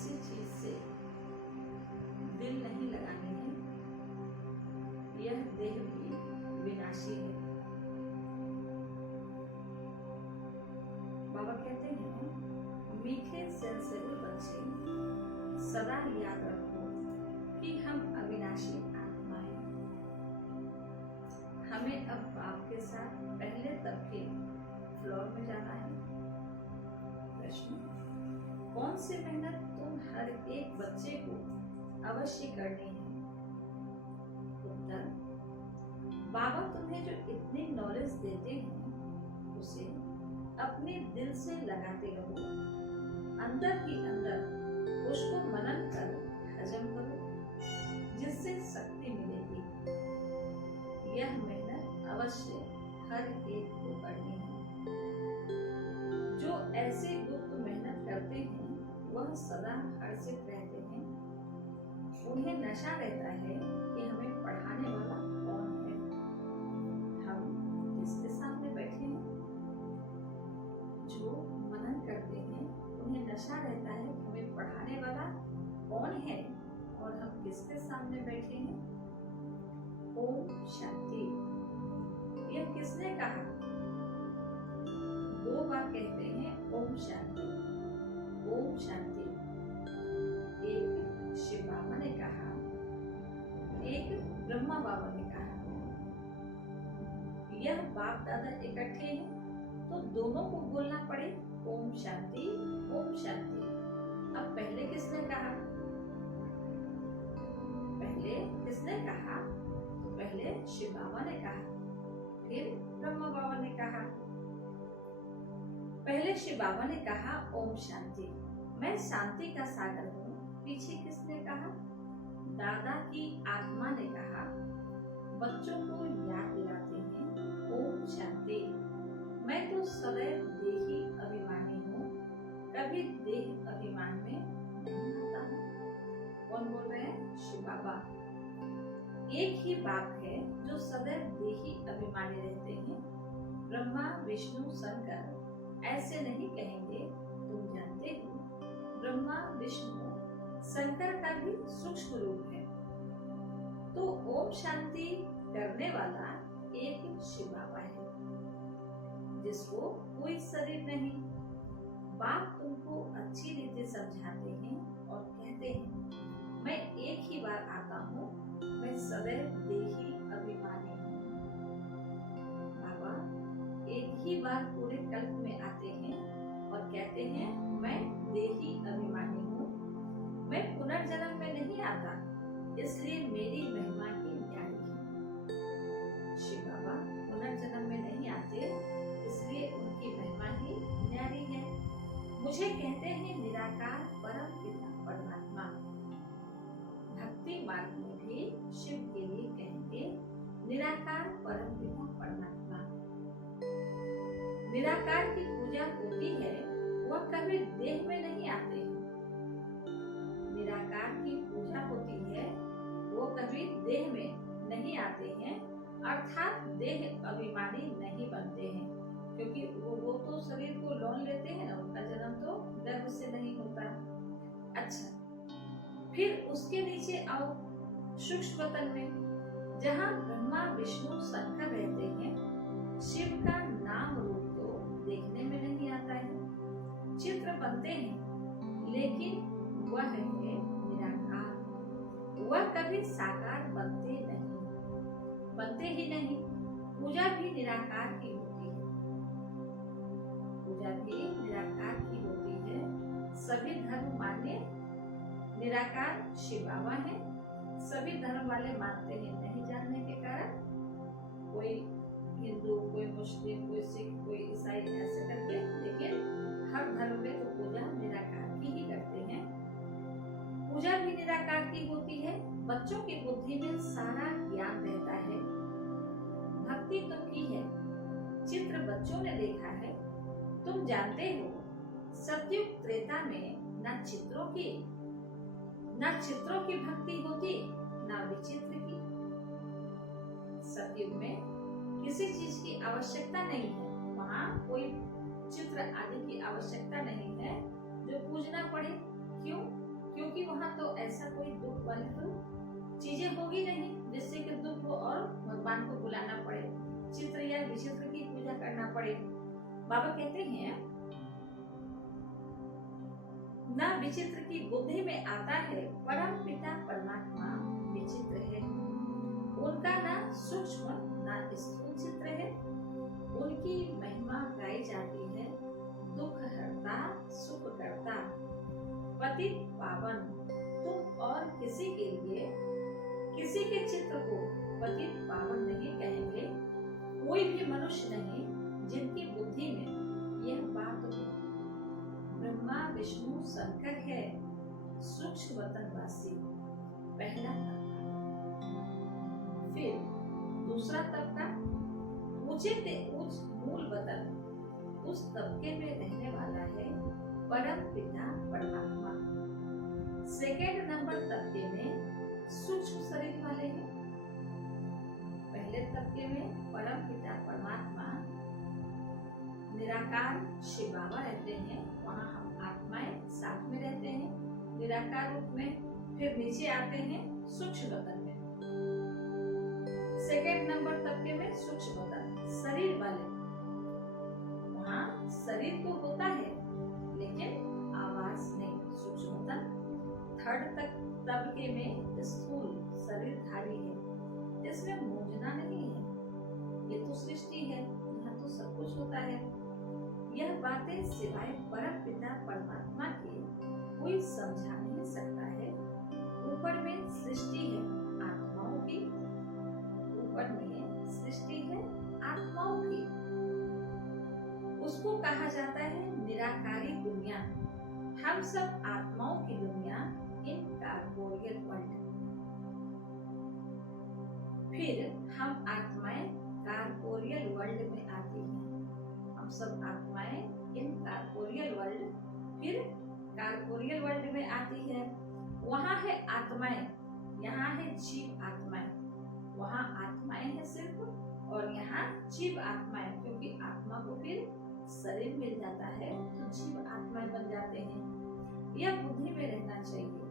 किसी चीज से दिल नहीं लगाने हैं। यह देह भी विनाशी है। बाबा कहते हैं, मीठे सेंसिबल बच्चे, सदा याद रखो कि हम अविनाशी आत्मा हैं। हमें अब बाप के साथ पहले तबके फ्लोर में जाना है। प्रश्न, कौन सी मेहनत तुम हर एक बच्चे को अवश्य करनी है? उत्तर, बाबा तुम्हें जो इतनी नॉलेज देते हैं उसे अपने दिल से लगाते रहो। अंदर ही अंदर उसको मनन कर हजम करो, जिससे शक्ति मिलेगी। यह मेहनत अवश्य हर एक को करनी है। जो ऐसे गुप्त मेहनत करते हैं वह सदा हर्षित रहते हैं। उन्हें नशा रहता है कि हमें पढ़ाने वाला कौन है, हम किसके सामने बैठे हैं। जो मनन करते हैं उन्हें नशा रहता है कि हमें पढ़ाने वाला कौन है और हम किसके सामने बैठे हैं। ओम शांति। यह किसने कहा? 2 बार कहते हैं ओम शांति, ओम शांति। एक शिव बाबा ने कहा, एक ब्रह्मा बाबा ने कहा। यह बाप दादा इकट्ठे हैं तो दोनों को बोलना पड़े ओम शांति, ओम शांति। अब पहले किसने कहा? पहले किसने कहा? तो पहले शिव बाबा ने कहा, फिर ब्रह्मा बाबा ने कहा। पहले शिव बाबा ने कहा ओम शांति, मैं शांति का सागर हूँ। पीछे किसने कहा? दादा की आत्मा ने कहा। बच्चों को याद दिलाते हैं ओम शांति, मैं तो सदैव देही अभिमानी हूँ, कभी देह अभिमान में नहीं आता हूँ। कौन बोल रहे हैं? शिव बाबा। एक ही बाप है जो सदैव देही अभिमानी रहते हैं। ब्रह्मा विष्णु शंकर ऐसे नहीं कहेंगे। तुम जानते हो ब्रह्मा विष्णु शंकर का भी सूक्ष्म रूप है। तो ओम शांति करने वाला एक शिव बाबा है जिसको कोई शरीर नहीं। बाप तुमको अच्छी रीति समझाते हैं और कहते हैं, मैं एक ही बार आता हूँ, मैं सदैव देही अभिमानी हूँ। बाबा एक ही बार पूरे कल्प में आते हैं और कहते हैं, मैं देही अभिमानी हूँ, मैं पुनर्जन्म में नहीं आता, इसलिए मेरी महिमा ही न्यारी है। शिव बाबा पुनर्जन्म में नहीं आते, इसलिए उनकी महिमा ही न्यारी है। मुझे कहते हैं निराकार परम पिता परमात्मा। भक्ति मार्ग में भी शिव के लिए कहेंगे निराकार परम पिता परमात्मा। निराकार की पूजा होती है, वह कभी देह में नहीं आते हैं। निराकार की पूजा होती है, वो कभी देह में नहीं आते हैं, अर्थात देह अभिमानी नहीं बनते हैं, क्योंकि वो तो शरीर को लौट लेते हैं ना, उनका जन्म तो गर्भ से नहीं होता। अच्छा, फिर उसके नीचे आओ सूक्ष्म वतन में, जहाँ ब्रह्मा विष्णु शंकर रहते हैं। शिव का नाम रूप तो देखने में नहीं आता है, चित्र बनते हैं, लेकिन वह है निराकार। वह कभी साकार बनते नहीं, बनते ही नहीं। पूजा भी निराकार की होती है, पूजा भी निराकार की होती है। सभी धर्म मान्य निराकार शिव बाबा है। सभी धर्म वाले मानते हैं, नहीं जानने के कारण कोई हिंदू, कोई मुस्लिम, कोई सिख, कोई ईसाई ऐसे करके, लेकिन हर धर्म में तो पूजा निराकार की ही करते हैं। पूजा भी निराकार की होती है। बच्चों की बुद्धि में सारा ज्ञान रहता है। भक्ति तुम की है, चित्र बच्चों ने देखा है। तुम जानते हो सतयुग त्रेता में न चित्रों की भक्ति होती, न विचित्र की। सतयुग में किसी चीज की आवश्यकता नहीं है, वहाँ कोई चित्र आदि की आवश्यकता नहीं है जो पूजना पड़े। क्यों? क्योंकि वहाँ तो ऐसा कोई दुख वाली तो चीजें होगी नहीं जिससे कि दुख हो और भगवान को बुलाना पड़े, चित्र या विचित्र की पूजा करना पड़े। बाबा कहते हैं न विचित्र की बुद्धि में आता है, परम पिता परमात्मा विचित्र है। उनका न सूक्ष्म न स्थूल चित्र है। उनकी महिमा गाई जाती है, दुख हरता सुख करता पतित पावन। तुम और किसी के लिए किसी के चित्र को पतित पावन नहीं कहेंगे। कोई भी मनुष्य नहीं जिनकी बुद्धि में यह बात हो। ब्रह्मा विष्णु शंकर है सूक्ष्म वतनवासी, पहला तबका। फिर दूसरा तबका ऊंचे से ऊंच मूल वतन, उस तबके में रहने वाला है परम पिता परमात्मा। सेकेंड नंबर तबके में सूक्ष्म शरीर वाले हैं। पहले तबके में परम पिता परमात्मा निराकार शिव बाबा रहते हैं, वहाँ हम आत्माएं साथ में रहते हैं निराकार रूप में। फिर नीचे आते हैं सूक्ष्म वतन में। सेकेंड नंबर तबके में सूक्ष्म वतन शरीर वाले, वहाँ शरीर तो होता है लेकिन आवाज नहीं, सूक्ष्म वतन। थर्ड तक तबके में स्थूल शरीरधारी है, इसमें मूंझना नहीं है, ये तो सृष्टि है, यहाँ तो सब कुछ होता है। यह बातें सिवाय परम पिता परमात्मा के कोई समझा नहीं सकता है। ऊपर में सृष्टि है आत्माओं की, ऊपर में सृष्टि है आत्माओं की, उसको कहा जाता है निराकारी दुनिया। हम सब आत्माओं की दुनिया, इनकॉर्पोरियल वर्ल्ड। फिर हम आत्माएं कॉर्पोरियल वर्ल्ड में आती हैं। हम सब आत्माएं इनकॉर्पोरियल वर्ल्ड, फिर कॉर्पोरियल वर्ल्ड में आती है। वहाँ है आत्माएं, यहाँ है जीव आत्माएं। वहाँ आत्माएं है सिर्फ और यहाँ जीव आत्माएं, क्योंकि आत्मा को फिर शरीर मिल जाता है तो जीव आत्माएं बन जाते हैं। यह बुद्धि में रहना चाहिए।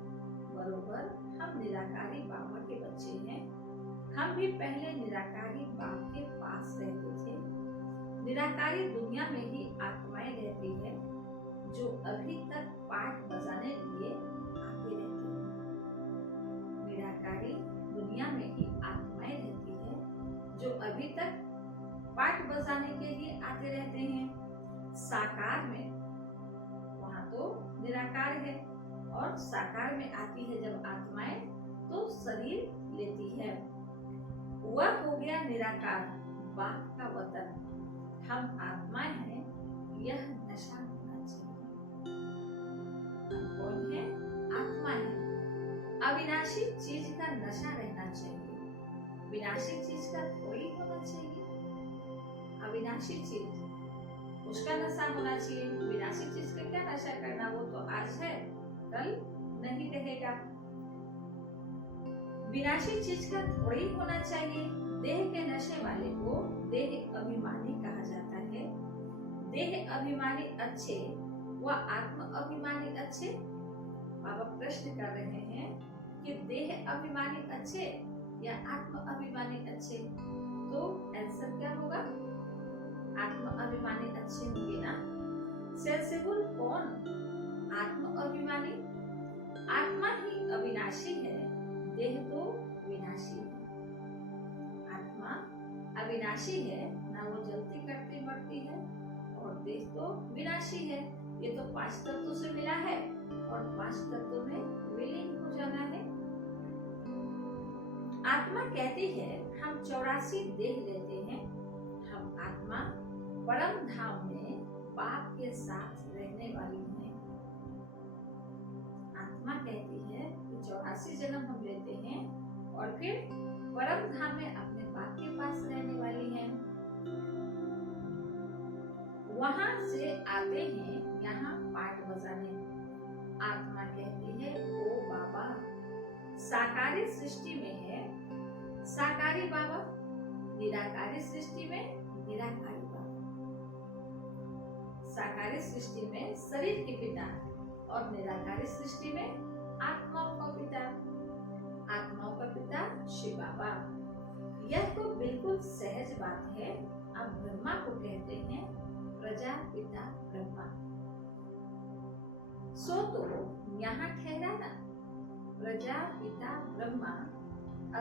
बरोबर हम निराकारी बाबा के बच्चे हैं। हम भी पहले निराकारी बाप के पास रहते थे। निराकारी दुनिया में ही आत्माएं रहती है जो अभी तक पाठ बजाने के लिए आते रहते हैं। निराकारी दुनिया में ही आत्माएं रहती है जो अभी तक पाठ बजाने के लिए आते रहते हैं। साकार में वहाँ तो निराकार है और साकार में आती है जब आत्माएं तो शरीर लेती है। वह हो गया निराकार बाप का वतन। हम आत्माएं हैं, यह नशा होना चाहिए। हम कौन है? आत्मा है। अविनाशी चीज का नशा रहना चाहिए, विनाशी चीज का थोड़ी होना चाहिए। अविनाशी चीज उसका नशा होना चाहिए, विनाशी चीज का क्या नशा करना, वो तो आज है कल नहीं रहेगा। विनाशी चीज का थोड़ी होना चाहिए। देह के नशे वाले को देह अभिमानी कहा जाता है। देह अभिमानी अच्छे व आत्म अभिमानी अच्छे? बाबा प्रश्न कर रहे हैं कि देह अभिमानी अच्छे या आत्म अभिमानी अच्छे? तो आंसर क्या होगा? आत्म अभिमानी अच्छे होंगे ना। सेंसिबल कौन? आत्म अभिमानी। आत्मा ही अविनाशी है, देह तो विनाशी है। आत्मा अविनाशी है, ना वो जलती करती मरती है, और देह तो विनाशी है। ये तो 5 तत्वों से मिला है और 5 तत्वों में विलीन हो जाना है। आत्मा कहती है हम 84 देह लेते हैं। हम आत्मा परम धाम में बाप के साथ रहने वाली है। आत्मा कहती है कि 84 जन्म हम लेते हैं और फिर परम धाम में अपने बाप के पास रहने वाली है। वहां से आते हैं यहाँ पाठ बजाने। आत्मा कहती है ओ बाबा, साकारी सृष्टि में है साकारी बाबा, निराकारी सृष्टि में निराकारी बाबा। साकारी सृष्टि में शरीर के पिता और निराकारी सृष्टि में आत्माओं का पिता। आत्माओं का पिता शिव बाबा। यह तो बिल्कुल सहज बात है। अब ब्रह्मा को कहते हैं प्रजापिता ब्रह्मा। सो तो यहाँ ठहरा ना, प्रजापिता ब्रह्मा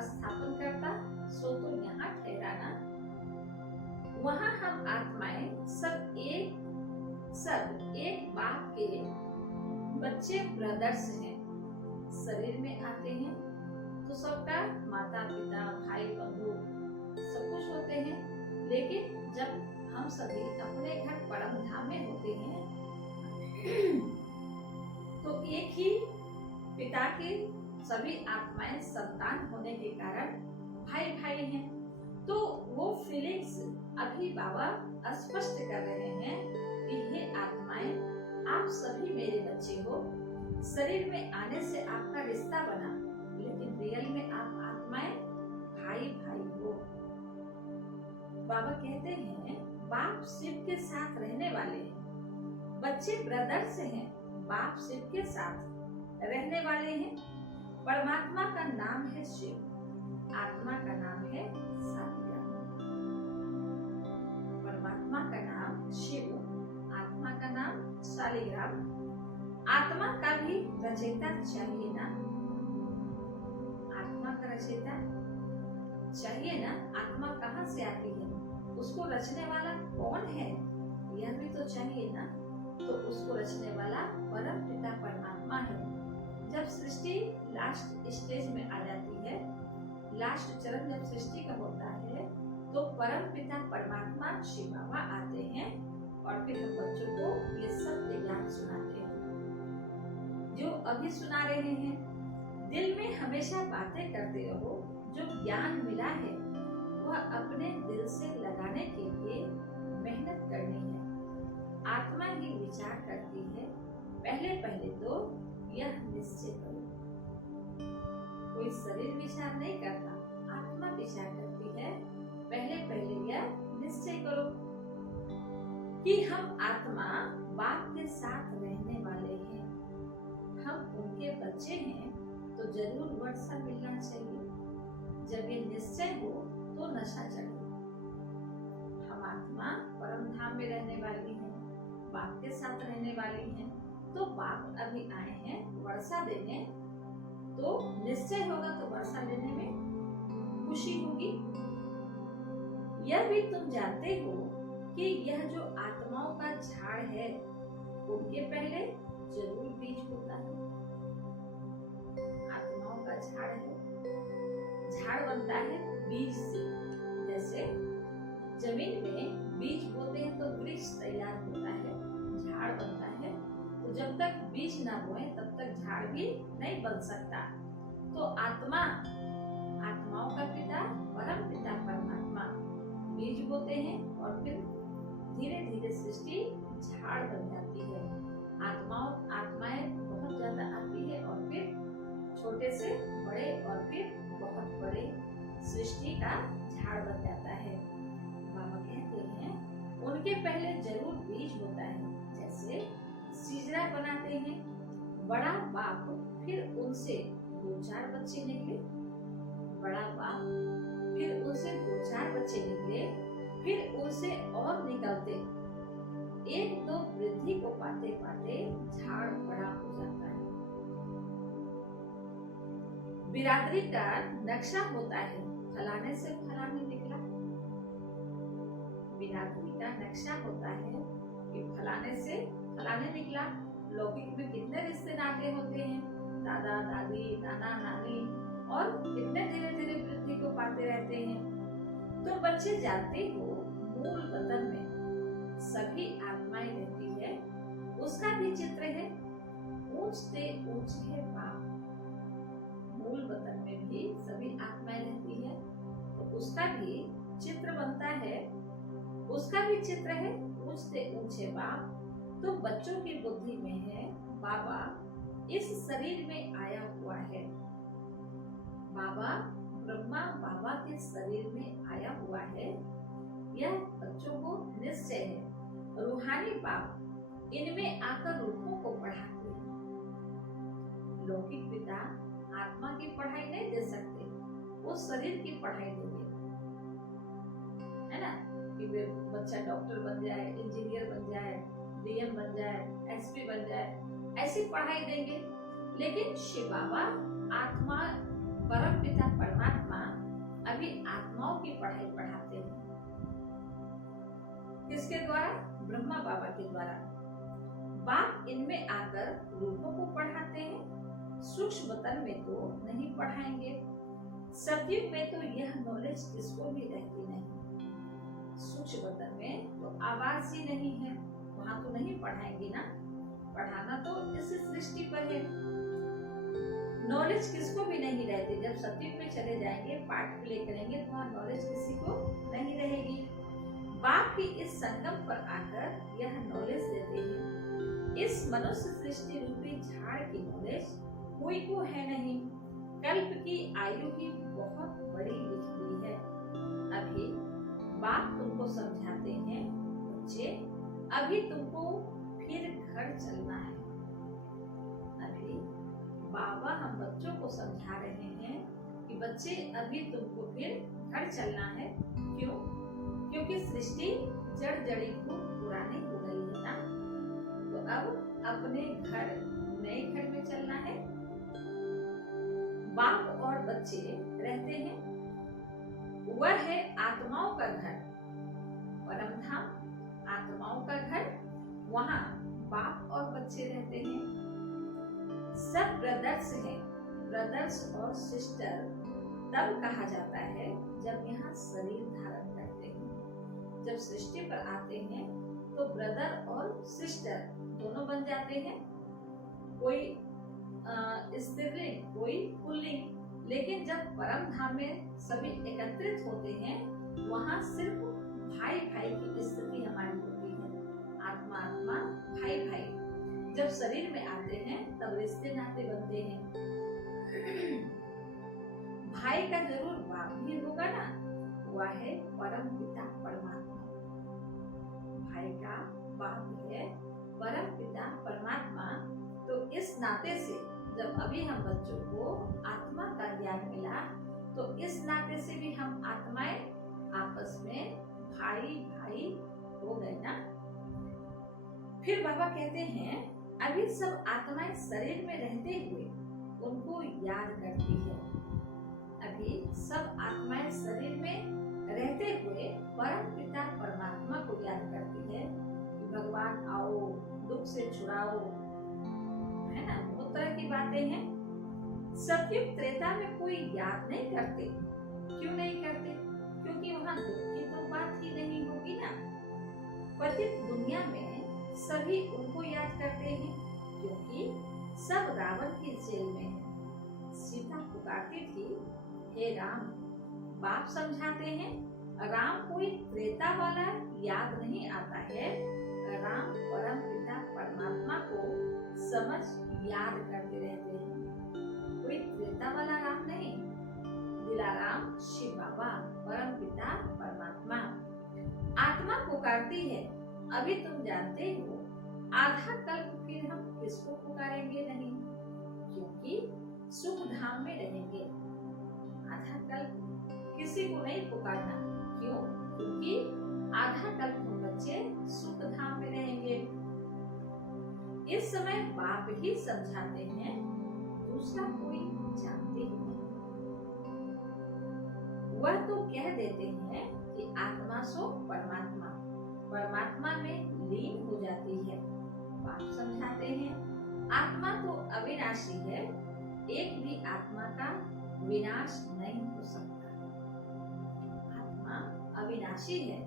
स्थापन करता, सो तो यहाँ ठहरा ना। वहाँ हम आत्माएं सब एक बाप के बच्चे ब्रदर्स हैं। शरीर में आते हैं तो सबका माता पिता भाई बंधु सब कुछ होते हैं, लेकिन जब हम सभी अपने घर परम धाम में होते हैं तो एक ही पिता की सभी आत्माएं संतान होने के कारण भाई भाई हैं। तो वो फीलिंग्स अभी बाबा स्पष्ट कर रहे हैं कि हे आत्माएं, आप सभी मेरे बच्चे हो। शरीर में आने से आपका रिश्ता बना, लेकिन रियल में आप आत्माएं भाई भाई हो। बाबा कहते हैं बाप शिव के साथ रहने वाले हैं, बच्चे ब्रदर्स हैं, बाप शिव के साथ रहने वाले हैं। परमात्मा का नाम है शिव, आत्मा का नाम है शालिग्राम। परमात्मा का नाम शिव, आत्मा का नाम शालिग्राम। आत्मा का भी रचयिता चाहिए ना, आत्मा का रचयिता चाहिए ना। आत्मा कहाँ से आती है, उसको रचने वाला कौन है, यह भी तो चाहिए ना। तो उसको रचने वाला परम पिता परमात्मा है। जब सृष्टि लास्ट स्टेज में आ जाती है, लास्ट चरण जब सृष्टि का होता है, तो परम पिता परमात्मा शिव बाबा आते हैं और फिर हम बच्चों को ये सत्य ज्ञान सुनाते हैं जो अभी सुना रहे हैं। दिल में हमेशा बातें करते रहो। जो ज्ञान मिला है वह अपने दिल से लगाने के लिए मेहनत करनी है। आत्मा ही विचार करती है, पहले पहले तो यह निश्चय करो। कोई शरीर विचार नहीं करता, आत्मा विचार करती है, पहले पहले यह निश्चय करो कि हम आत्मा बाप के साथ रहने वाले हैं, हम उनके बच्चे हैं, तो जरूर वर्षा मिलना चाहिए। जब ये निश्चय हो तो नशा चढ़े। हम आत्मा परम धाम में रहने वाली हैं, बाप के साथ रहने वाली हैं, तो बाप अभी आए हैं वर्षा देने, तो निश्चय होगा तो वर्षा लेने में खुशी होगी। यह भी तुम जानते हो कि यह जो आत्माओं का झाड़ है, उनके पहले जरूर बीज होता है। आत्माओं का झाड़ है, झाड़ बनता है बीज से। जैसे जमीन में बीज बोते हैं तो वृक्ष तैयार होता है, झाड़ बनता है। तो जब तक बीज ना बोए तब तक झाड़ भी नहीं बन सकता। तो आत्मा, आत्माओं का पिता परम पिता परमात्मा बीज बोते हैं और फिर धीरे धीरे सृष्टि झाड़ बन जाती है। आत्माएं बहुत ज्यादा आती है और फिर छोटे से बड़े और फिर बहुत बड़े सृष्टि का झाड़ बन जाता है। बाबा कहते हैं उनके पहले जरूर बीज होता है। जैसे सिजरा बनाते हैं, बड़ा बाप, फिर उनसे 2-4 बच्चे निकले, बड़ा बाप, फिर उनसे 2-4 बच्चे निकले, फिर उनसे और निकलते, 1-2 वृद्धि को पाते पाते झाड़ बड़ा हो जाता है। बिरादरी का नक्शा होता है, फलाने से फलाने निकला। बिरादरी का नक्शा होता है कि फलाने से फलाने निकला। लौकिक में कितने रिश्ते नाते होते हैं, दादा दादी, नाना नानी, और कितने धीरे धीरे वृद्धि को पाते रहते हैं। तो बच्चे जानते हो मूल वतन में सभी आत्माएं रहती है, उसका भी चित्र है। ऊंच से ऊंच है बाप, मूल वतन में भी सभी आत्माएं रहती है, तो उसका भी चित्र बनता है, उसका भी चित्र है ऊंच से ऊंचे बाप। तो बच्चों की बुद्धि में है बाबा इस शरीर में आया हुआ है, बाबा ब्रह्मा बाबा के शरीर में आया हुआ है। यह बच्चों को निश्चय है। रूहानी बाप इनमें आकर रूपों को बढ़ाते हैं। लौकिक पिता आत्मा की पढ़ाई नहीं दे सकते, वो शरीर की पढ़ाई देंगे, है ना, कि बच्चा डॉक्टर बन जाए, इंजीनियर बन जाए, डीएम बन जाए, एसपी बन जाए, ऐसी पढ़ाई देंगे। लेकिन शिव बाबा आत्मा, परम पिता परमात्मा अभी आत्माओं की पढ़ाई पढ़ाते हैं। किसके द्वारा? ब्रह्मा बाबा के द्वारा। बाप इनमें आकर रूपों को पढ़ाते हैं, सूक्ष्म तन में तो नहीं पढ़ाएंगे। सतयुग में तो यह नॉलेज किसको भी रहती नहीं। सूक्ष्म तन में तो आवाज ही नहीं है, वहां तो नहीं पढ़ाएंगे ना, पढ़ाना तो इस सृष्टि पर है। नॉलेज किसको भी नहीं रहती। जब सतयुग में चले जाएंगे, पाठ प्ले करेंगे तो वहाँ नॉलेज किसी को नहीं रहेगी। बाप की इस संगम पर आकर यह नॉलेज देते हैं। इस मनुष्य सृष्टि रूपी झाड़ की नॉलेज कोई को है नहीं। कल्प की आयु ही बहुत बड़ी लिख दी है। अभी बाप तुमको समझाते हैं, बच्चे अभी तुमको फिर घर चलना है। अभी बाबा हम बच्चों को समझा रहे हैं कि बच्चे अभी तुमको फिर घर चलना है। क्यों? क्योंकि सृष्टि जड़ जड़ी को पुरानी हो गई है ना, तो अब अपने घर, नए घर में चलना है। बाप और बच्चे रहते हैं, वह है आत्माओं का घर, परम धाम आत्माओं का घर, वहाँ बाप और बच्चे रहते हैं। सब ब्रदर्स हैं, ब्रदर्स और सिस्टर तब कहा जाता है जब यहाँ शरीर धारण करते हैं। जब सृष्टि पर आते हैं तो ब्रदर और सिस्टर दोनों बन जाते हैं। कोई स्त्रीलिंग, कोई पुल्लिंग। लेकिन जब परम धाम में सभी एकत्रित होते हैं, वहाँ सिर्फ भाई भाई की स्थिति हमारी होती है। आत्मा आत्मा, भाई भाई। जब शरीर में आते हैं तब रिश्ते नाते बनते हैं। भाई का जरूर बाप भी होगा ना, वह है परम पिता परमात्मा। भाई का बाप है परम पिता परमात्मा। तो इस नाते से जब अभी हम बच्चों को आत्मा का ज्ञान मिला, तो इस नाते से भी हम आत्माएं आपस में भाई भाई हो गए ना। फिर बाबा कहते हैं अभी सब आत्माएं शरीर में रहते हुए उनको याद करती है। अभी सब आत्माएं शरीर में रहते हुए परम पिता परमात्मा को याद करती है कि भगवान आओ, दुख से छुड़ाओ, है ना, बहुत तरह की बातें हैं। सतयुग त्रेता में कोई याद नहीं करते। क्यों नहीं करते? क्योंकि वहाँ दुख की तो बात ही नहीं होगी ना। पतित दुनिया में सभी उनको याद करते हैं, क्योंकि सब रावण की जेल में है। सीता पुकारती थी, हे राम। बाप समझाते हैं, राम कोई त्रेता वाला याद नहीं आता है। राम परम पिता परमात्मा को समझ याद करते रहते हैं। कोई त्रेता वाला राम नहीं, दिलाराम शिव बाबा परम पिता परमात्मा। आत्मा पुकारती है, अभी तुम जानते हो आधा कल्प फिर हम किसको पुकारेंगे नहीं, क्योंकि सुख धाम में रहेंगे। आधा कल्प किसी को नहीं पुकारना। क्यों? क्योंकि आधा कल्प हम बच्चे सुख धाम में रहेंगे। इस समय बाप ही समझाते हैं, दूसरा कोई जानते ही नहीं। वह तो कह देते हैं कि आत्मा सो परमात्मा, परमात्मा में लीन हो जाती है। बाप समझाते हैं आत्मा तो अविनाशी है, एक भी आत्मा का विनाश नहीं हो सकता। आत्मा अविनाशी है,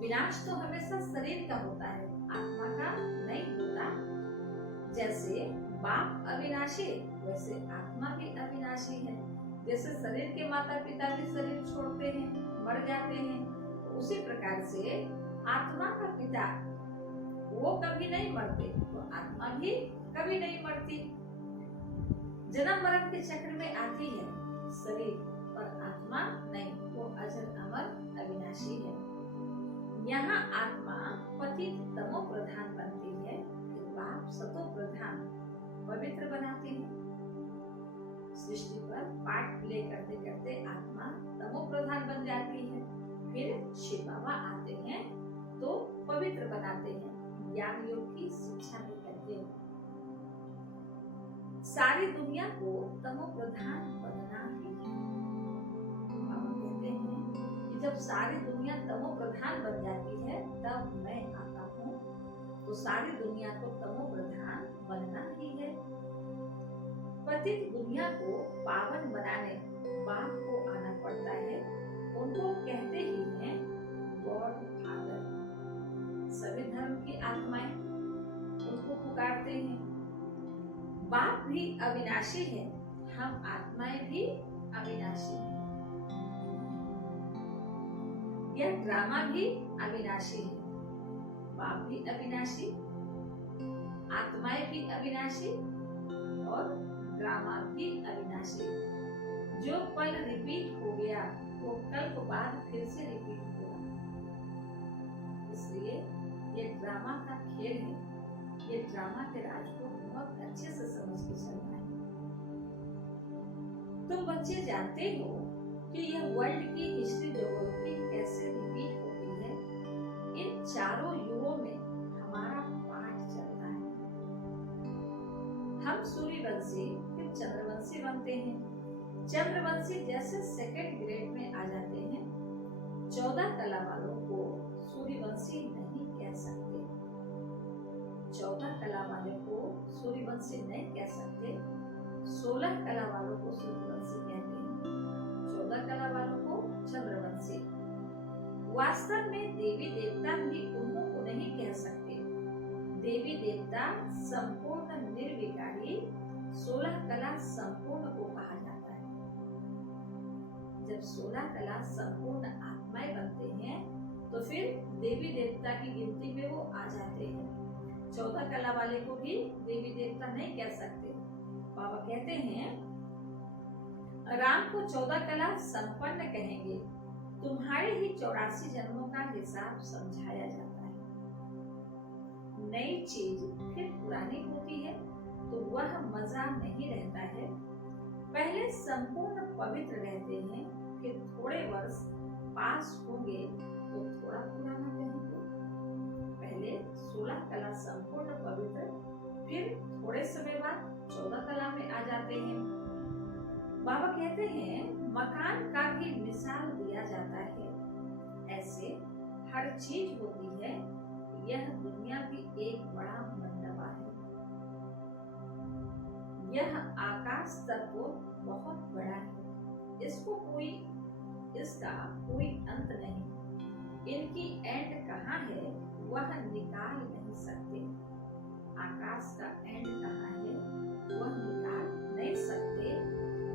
विनाश तो हमेशा शरीर का होता है, आत्मा का नहीं होता। जैसे बाप अविनाशी, वैसे आत्मा भी अविनाशी है। जैसे शरीर के माता पिता भी शरीर छोड़ते हैं, मर जाते हैं, तो उसी प्रकार से आत्मा का पिता वो कभी नहीं मरते, तो आत्मा भी कभी नहीं मरती। जन्म मरण के चक्र में आती है शरीर, पर आत्मा नहीं, वो अजर अमर अविनाशी है। यहाँ आत्मा पतित तमो प्रधान बनती है, फिर बाप सतो प्रधान। पवित्र बनाते हैं। सृष्टि पर पाठ प्ले करते करते आत्मा तमो प्रधान बन जाती है। फिर शिव बाबा आते हैं तो पवित्र बनाते हैं, ज्ञान योग की शिक्षा भी करते हैं। सारी दुनिया को तमो प्रधान बनना ही है। बाबा कहते हैं कि जब सारी दुनिया तमो प्रधान बन जाती है तब मैं आता हूँ, तो सारी दुनिया को तमो प्रधान बनना ही है। पतित दुनिया को पावन बनाने बाप को आना पड़ता है। उनको कहते ही हैं गॉड फादर। सभी धर्म की आत्माएं उनको पुकारते हैं। बाप भी अविनाशी है, हम आत्माएं भी अविनाशी हैं। यह ड्रामा भी अविनाशी है। बाप भी अविनाशी, आत्माएं भी अविनाशी और ड्रामा भी अविनाशी। जो पल रिपीट हो गया वो कल्प बाद फिर से रिपीट होगा। इसलिए ये ड्रामा का खेल है। ये ड्रामा के राज को बहुत अच्छे से समझ के चलना है। तुम बच्चे जानते हो कि यह वर्ल्ड की हिस्ट्री ज्योग्राफी कैसे रिपीट होती है। इन चारों युगों में हमारा पाठ चलता है। हम सूर्यवंशी फिर चंद्रवंशी बनते हैं। चंद्रवंशी जैसे सेकंड ग्रेड में आ जाते हैं। 14 कला वालों को सूर्यवंशी नहीं कह सकते। 14 कला वाले को सूर्यवंशी नहीं कह सकते। 16 कला वालों को सूर्यवंशी कहते हैं। 14 कला वालों को चंद्रवंशी। वास्तव में देवी देवता भी उनको नहीं कह सकते। देवी देवता संपूर्ण निर्विकारी 16 कला संपूर्ण को कहा जाता है। जब 16 कला संपूर्ण आत्माएं बनते हैं तो फिर देवी देवता की गिनती में वो आ जाते हैं। 14 कला वाले को भी देवी देवता नहीं कह सकते। बाबा कहते हैं राम को 14 कला संपन्न कहेंगे। तुम्हारे ही 84 जन्मों का हिसाब समझाया जाता है। नई चीज फिर पुरानी होती है तो वह मजा नहीं रहता है। पहले संपूर्ण पवित्र रहते हैं, फिर थोड़े वर्ष पास होंगे तो थोड़ा पुराना कहेंगे। पहले 16 कला संपूर्ण पवित्र, फिर थोड़े समय बाद 14 कला में आ जाते हैं। बाबा कहते हैं मकान का भी मिसाल दिया जाता है। ऐसे हर चीज होती है। यह दुनिया भी एक बड़ा मंडपा है। यह आकाश तत्व बहुत बड़ा है। इसका कोई अंत नहीं। इनकी एंड कहाँ है वह निकाल नहीं सकते। आकाश का एंड कहाँ है वह निकाल नहीं सकते।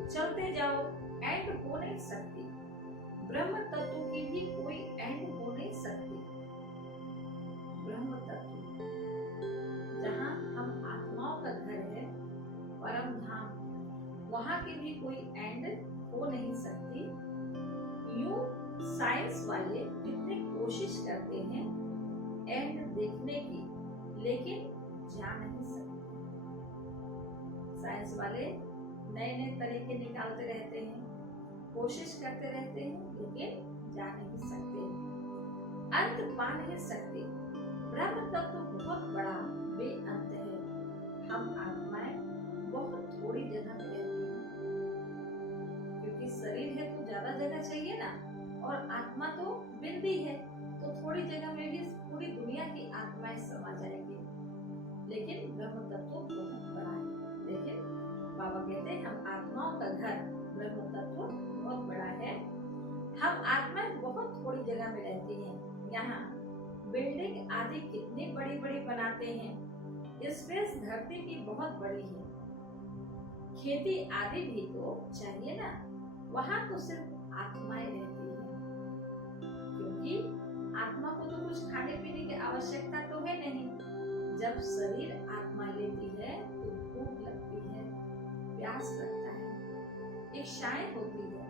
चलते जाओ, एंड हो नहीं सकती। ब्रह्म तत्व की भी कोई एंड हो नहीं सकती। ब्रह्म तत्व जहाँ हम आत्माओं का घर है, परम धाम, वहाँ की भी कोई एंड हो नहीं सकती। यूं साइंस वाले कितनी कोशिश करते हैं एंड देखने की, लेकिन जा नहीं सकते। साइंस वाले नए नए तरीके निकालते रहते हैं, कोशिश करते रहते हैं, लेकिन जा नहीं सकते, अंत पा नहीं सकते। ब्रह्म तत्व बहुत बड़ा बेअंत है। हम आत्माएं बहुत थोड़ी जगह में रहती हैं, क्योंकि शरीर है तो ज्यादा जगह चाहिए ना, और आत्मा तो बिंदी है तो थोड़ी जगह में भी पूरी दुनिया की आत्माएं समा जाएंगी। लेकिन ब्रह्म तत्व बहुत बड़ा है। लेकिन बाबा कहते हैं हम आत्माओं का घर, ब्रह्म तत्व बहुत बड़ा है। हम आत्माएं बहुत थोड़ी जगह में रहती हैं। यहाँ बिल्डिंग आदि कितनी बड़ी बड़ी बनाते हैं। स्पेस धरती की बहुत बड़ी है। खेती आदि भी तो चाहिए ना, वहाँ तो सिर्फ आत्माएं रहती है, क्योंकि आत्मा को तो कुछ खाने पीने की आवश्यकता तो है नहीं। जब शरीर आत्मा लेती है तो भूख लगती है, प्यास लगता है, इच्छाएं होती है,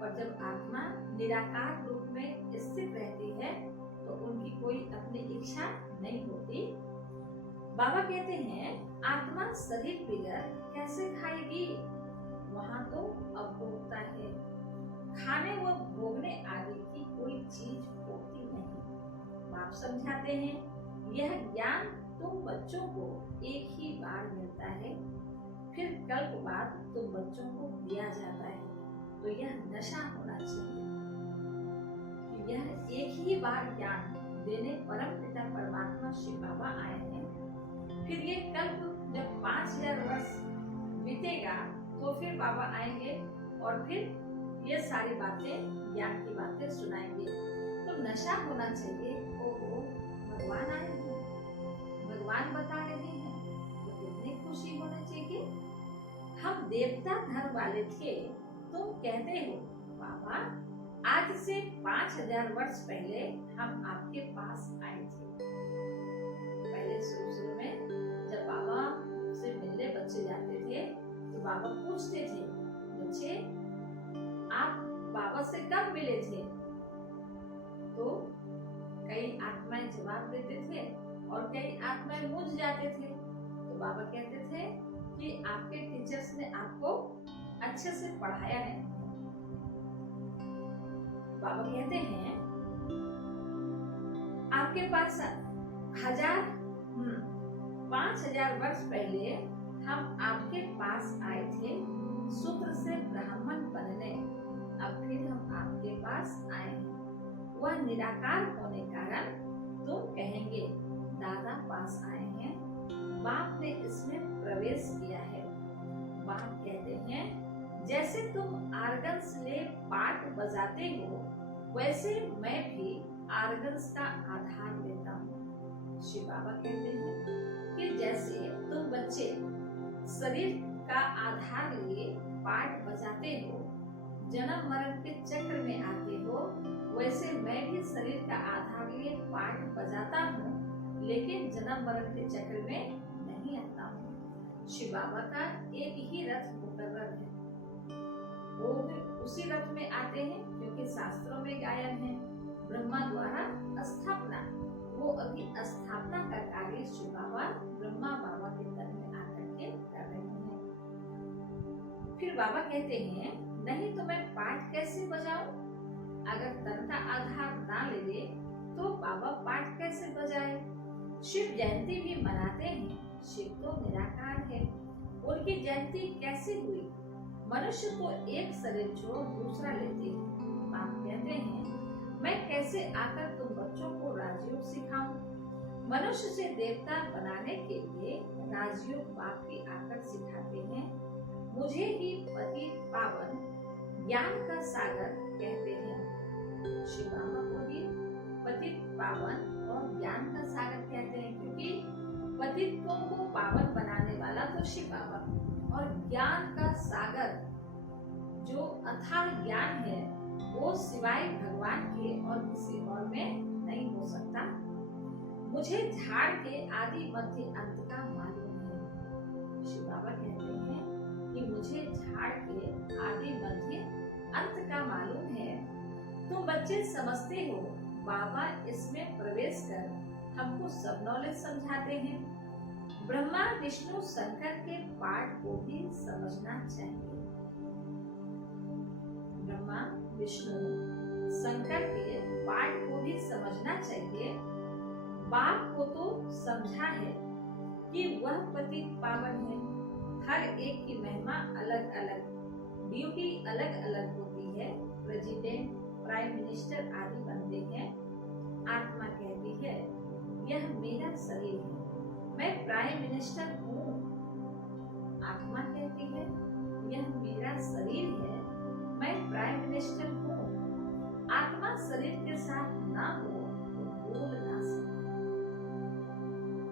और जब आत्मा निराकार रूप में स्थित रहती है तो उनकी कोई अपनी इच्छा नहीं होती। बाबा कहते हैं आत्मा शरीर बिगर कैसे खाएगी, वहाँ तो अभोक्ता है, खाने व भोगने आदि की कोई चीज होती नहीं। बाप समझाते हैं यह ज्ञान तुम बच्चों को एक ही बार मिलता है, फिर कल्प बाद तुम बच्चों को दिया जाता है, तो यह नशा होना चाहिए। यह एक ही बार ज्ञान देने परम पिता परमात्मा शिव बाबा आए हैं। फिर ये कल्प जब 5000 वर्ष बीतेगा तो फिर बाबा आएंगे और फिर ये सारी बातें, ज्ञान की बातें सुनाएंगे। तो नशा होना चाहिए। ओहो, भगवान आए हैं, भगवान बता रहे हैं, तो कितनी खुशी होनी चाहिए। हम देवता धर्म वाले थे, तुम कहते हो बाबा आज से 5000 वर्ष पहले हम आपके पास आए थे। पहले शुरू में जब बाबा से मिलने बच्चे जाते थे तो बाबा पूछते थे, बच्चे आप बाबा से कब मिले थे? तो कई आत्माएं जवाब देते थे और कई आत्माएं मूंझ जाते थे। तो बाबा कहते थे कि आपके टीचर्स ने आपको अच्छे से पढ़ाया नहीं। बाबा कहते हैं आपके पास 5000 वर्ष पहले हम आपके पास आए थे शूद्र से ब्राह्मण बनने, अब फिर हम आपके पास आए हैं। वह निराकार होने कारण तुम कहेंगे दादा पास आए हैं, बाप ने इसमें प्रवेश किया है। बाप कहते हैं जैसे तुम आर्गन्स ले पार्ट बजाते हो, वैसे मैं भी आर्गन्स का आधार लेता हूँ। शिव बाबा कहते हैं कि जैसे तुम बच्चे शरीर का आधार लिए पार्ट बजाते हो, जन्म मरण के चक्र में आते हो, वैसे मैं भी शरीर का आधार लिए पार्ट बजाता हूँ, लेकिन जन्म मरण के चक्र में नहीं आता हूँ। शिव बाबा का एक ही रथ मुकर्रर है, वो भी उसी रथ में आते हैं क्योंकि शास्त्रों में गायन है ब्रह्मा द्वारा स्थापना। वो अभी स्थापना का कार्य शिव बाबा ब्रह्मा बाबा के तन में आकर के कर रहे हैं। फिर बाबा कहते हैं नहीं तो मैं पाठ कैसे बजाऊं? अगर तन का आधार ना ले तो बाबा पाठ कैसे बजाए? शिव जयंती भी मनाते हैं, शिव तो निराकार है, उनकी जयंती कैसे हुई? मनुष्य तो एक शरीर छोड़ दूसरा लेते हैं। आप कहते हैं मैं कैसे आकर तुम बच्चों को राजयोग सिखाऊं? मनुष्य से देवता बनाने के लिए राजयोग बाप भी आकर सिखाते हैं। मुझे ही पति पावन ज्ञान का सागर कहते हैं। शिव बाबा को भी पति पावन और ज्ञान का सागर कहते हैं, क्योंकि पतित्वों को पावन बनाने वाला तो शिव बाबा, और ज्ञान का सागर जो अथाह ज्ञान है वो सिवाय भगवान के और किसी और में नहीं हो सकता। मुझे झाड़ के आदि मध्य अंत का मालूम है। शिव बाबा कहते हैं कि मुझे झाड़ के आदि मध्य अंत का मालूम है। तुम बच्चे समझते हो बाबा इसमें प्रवेश कर हमको सब नॉलेज समझाते हैं। ब्रह्मा विष्णु शंकर के पाठ को भी समझना चाहिए। ब्रह्मा विष्णु शंकर के पाठ को भी समझना चाहिए। बाप को तो समझा है कि वह पति पावन है, हर एक की महिमा अलग अलग, ड्यूटी अलग अलग होती है। प्रेसिडेंट, प्राइम मिनिस्टर आदि बनते हैं। आत्मा कहती है यह मेरा शरीर है, मैं प्राइम मिनिस्टर हूँ। आत्मा कहती है यह मेरा शरीर है, मैं प्राइम मिनिस्टर हूँ। आत्मा शरीर के साथ ना हो तो बोल ना सके।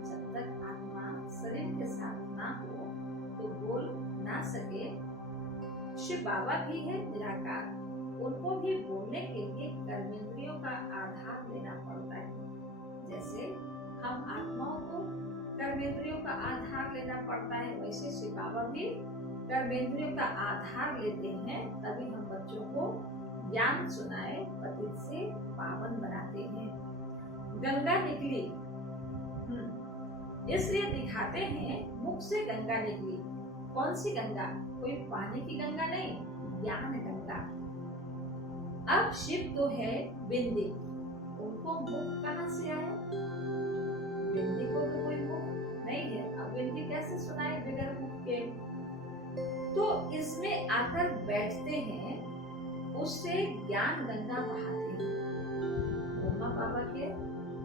जब तक आत्मा शरीर के साथ ना हो तो बोल ना सके। शिव बाबा भी है निराकार, उनको भी बोलने के लिए कर्मेंद्रियों का आधार लेना पड़ता है। जैसे हम आत्माओं को कर्मेंद्रियों का आधार लेना पड़ता है, वैसे शिव बाबा भी कर्मेंद्रियों का आधार लेते हैं, तभी हम बच्चों को ज्ञान सुनाए, पतित से पावन बनाते हैं। गंगा निकली, इसलिए दिखाते हैं मुख से गंगा निकली। कौन सी गंगा? कोई पानी की गंगा नहीं, ज्ञान गंगा। अब शिव तो है बिंदी, उनको मुख कहाँ से आया? बिंदी को तो कोई मुख नहीं है, अब बिंदी कैसे सुनाए बगैर मुख के? तो इसमें आकर बैठते हैं, उससे ज्ञान गंगा बहाते हैं। ब्रह्मा बाबा के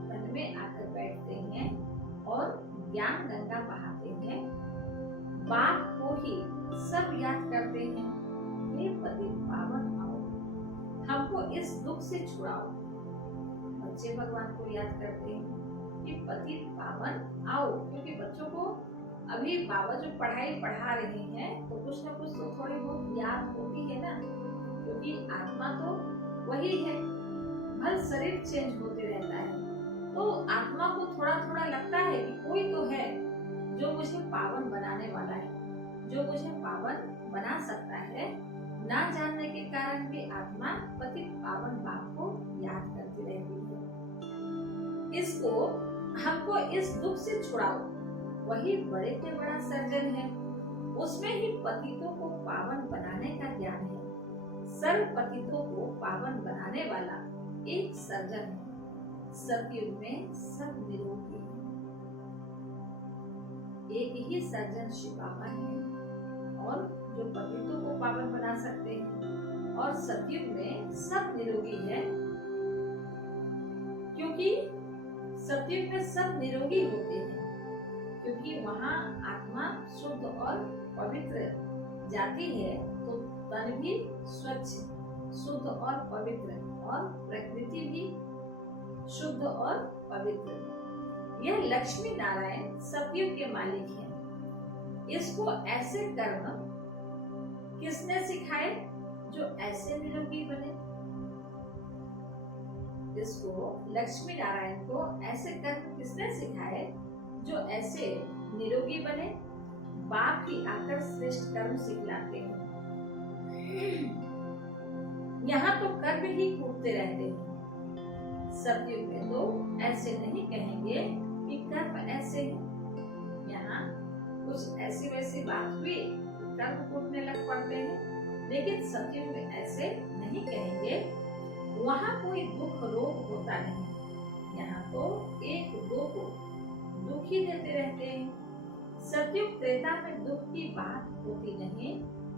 तन में आकर बैठते हैं और ज्ञान गंगा बहाते हैं। बाप को ही सब याद करते हैं, हे पति पावन आओ, हमको इस दुख से छुड़ाओ। बच्चे भगवान को याद करते हैं कि पति पावन आओ, क्योंकि बच्चों को अभी बाबा जो पढ़ाई पढ़ा रहे हैं तो कुछ ना कुछ तो थोड़ी बहुत याद होती है ना, क्योंकि आत्मा तो वही है, हर शरीर चेंज होते रहता है। तो आत्मा को थोड़ा थोड़ा लगता है कि कोई तो है जो मुझे पावन बनाने वाला है, जो मुझे पावन बना सकता है। ना जानने के कारण भी आत्मा पति पावन बाप को याद करती रहती है। इसको हमको इस दुख से छुड़ाओ, वही बड़े से बड़ा सर्जन है, उसमें ही पतितों को पावन बनाने का ज्ञान है। सर्व पतितों को पावन बनाने वाला एक सर्जन है। सतयुग में सब निरोगी है, एक ही सर्जन शिव बाबा है और जो पतितों को पावन बना सकते हैं। और सतयुग में सब निरोगी है, क्योंकि सतयुग में सब निरोगी होते हैं, क्योंकि वहाँ आत्मा शुद्ध और पवित्र जाती है, तो तन भी स्वच्छ, शुद्ध और पवित्र, और प्रकृति भी शुद्ध और पवित्र। यह लक्ष्मी नारायण सतयुग के मालिक हैं। इसको ऐसे कर्म किसने सिखाए जो ऐसे निरोगी बने? इसको लक्ष्मी नारायण को ऐसे कर्म किसने सिखाए जो ऐसे निरोगी बने? बाप ही आकर श्रेष्ठ कर्म सिखलाते हैं। यहाँ तो कर्म ही कूदते रहते हैं। सतयुग में तो ऐसे नहीं कहेंगे कि कर्म ऐसे हैं। यहाँ कुछ ऐसी वैसी बात हुई, कर्म कूदने लग पड़ते हैं, लेकिन सतयुग में ऐसे नहीं कहेंगे। वहाँ कोई दुख रोग होता नहीं, यहाँ तो एक दो को दुख ही देते रहते हैं। सतयुग त्रेता में दुख की बात होती नहीं,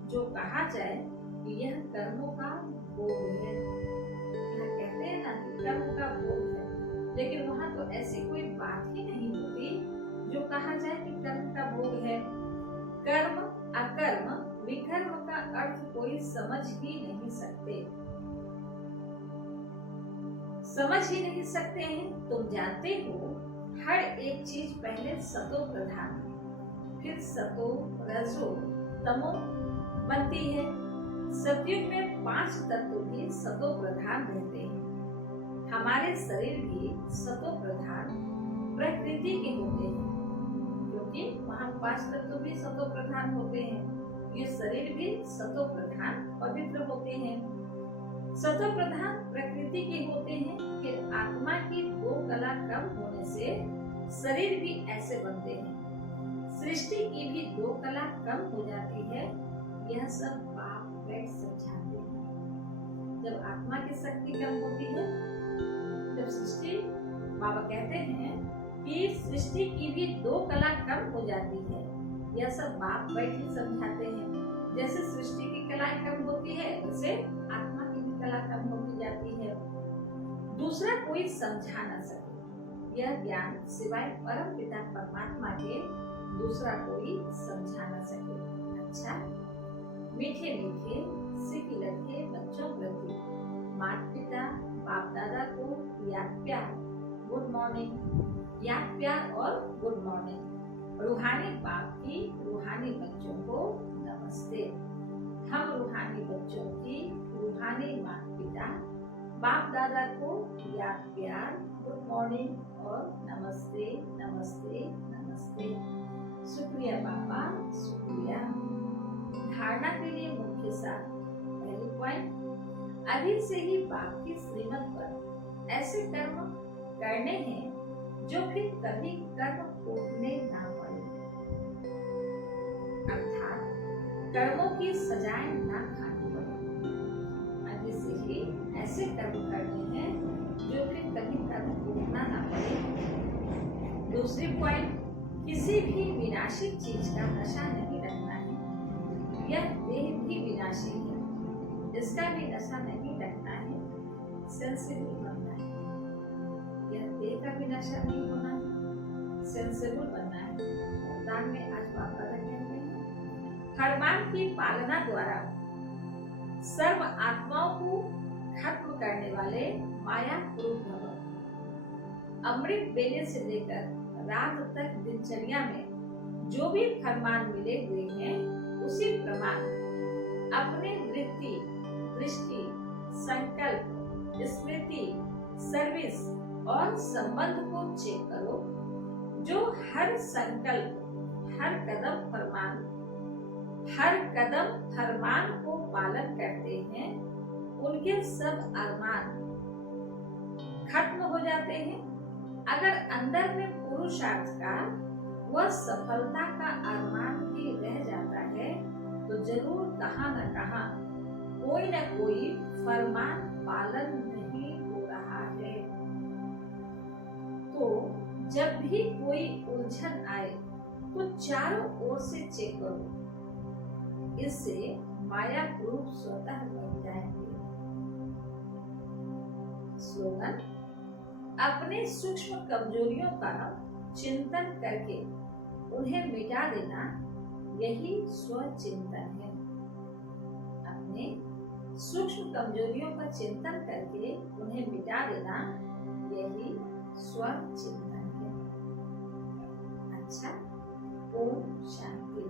जो कहा जाए कि यह कर्मों का भोग है। यह कहते हैं ना कि कर्म का भोग है, लेकिन वहाँ तो ऐसी कोई बात ही नहीं होती जो कहा जाए कि कर्म का भोग है। कर्म अकर्म विकर्म का अर्थ कोई समझ ही नहीं सकते, समझ ही नहीं सकते हैं। तुम जानते हो हर एक चीज पहले सतो प्रधान, फिर सतो रजो तमो बनती है। सतयुग में 5 तत्व भी सतो प्रधान रहते हैं। हमारे शरीर भी सतो प्रधान प्रकृति के होते हैं, क्योंकि वहाँ 5 तत्व भी सतो प्रधान होते हैं। ये शरीर भी सतो प्रधान पवित्र होते हैं। सतो प्रधान प्रकृति के होते हैं। फिर आत्मा की 2 कला कम होने से शरीर भी ऐसे बनते हैं। सृष्टि की भी 2 कला कम हो जाती है। यह सब बाप बैठ समझाते हैं। जब आत्मा की शक्ति कम होती है, जब सृष्टि, बाबा कहते हैं कि सृष्टि की भी 2 कला कम हो जाती है, यह सब बाप बैठ ही समझाते हैं। जैसे सृष्टि की कलाएं कम होती है, वैसे आत्मा की भी कला कम होती जाती है। दूसरा कोई समझा न सके यह ज्ञान, सिवाय परम पिता परमात्मा के दूसरा कोई समझा न सके। अच्छा, मीठे मीठे सिक लगे बच्चों प्रति माता पिता बाप दादा को याद प्यार, गुड मॉर्निंग। याद प्यार और गुड मॉर्निंग। रूहानी बाप की रूहानी बच्चों को नमस्ते। हम रूहानी बच्चों की रूहानी माता पिता बाप दादा को याद प्यार, गुड मॉर्निंग और नमस्ते नमस्ते नमस्ते। शुक्रिया बाबा, शुक्रिया। धारणा के लिए मुख्य सार। पहली पॉइंट, अभी से ही बाप की श्रीमत पर ऐसे कर्म करने हैं जो फिर कभी कर्म कूटने कर्मों की सजाएं ना खानी पड़े। आगे से ही ऐसे कर्म करने हैं जो फिर कभी कर्म भोगना ना पड़े। दूसरी पॉइंट, किसी भी विनाशी चीज का नशा नहीं रखना है। यह देह भी विनाशी है, इसका भी नशा नहीं रखना है। सेंसिबल बनना है, यह देह का भी नशा नहीं होना है, सेंसिबल बनना है। दान में आज बाबा कहते हैं, फरमान की पालना द्वारा सर्व आत्माओं को खत्म करने वाले माया पुरुष भव। अमृत बेले से लेकर रात तक दिनचर्या में जो भी फरमान मिले हुए हैं, उसी प्रमाण अपने वृत्ति, दृष्टि, संकल्प, स्मृति, सर्विस और संबंध को चेक करो। जो हर संकल्प, हर कदम फरमान को पालन करते हैं, उनके सब अरमान खत्म हो जाते हैं। अगर अंदर में पुरुषार्थ का वह सफलता का अरमान भी रह जाता है, तो जरूर कहाँ न कहाँ कोई न कोई फरमान पालन नहीं हो रहा है। तो जब भी कोई उलझन आए तो चारों ओर से चेक करो, इससे माया रूप स्वतः बन जाएंगे। स्लोगन, अपने सूक्ष्म कमजोरियों का चिंतन करके उन्हें मिटा देना, यही स्वचिंतन है। अपने सूक्ष्म कमजोरियों का चिंतन करके उन्हें मिटा देना, यही स्वचिंतन है। अच्छा, ओम शांति।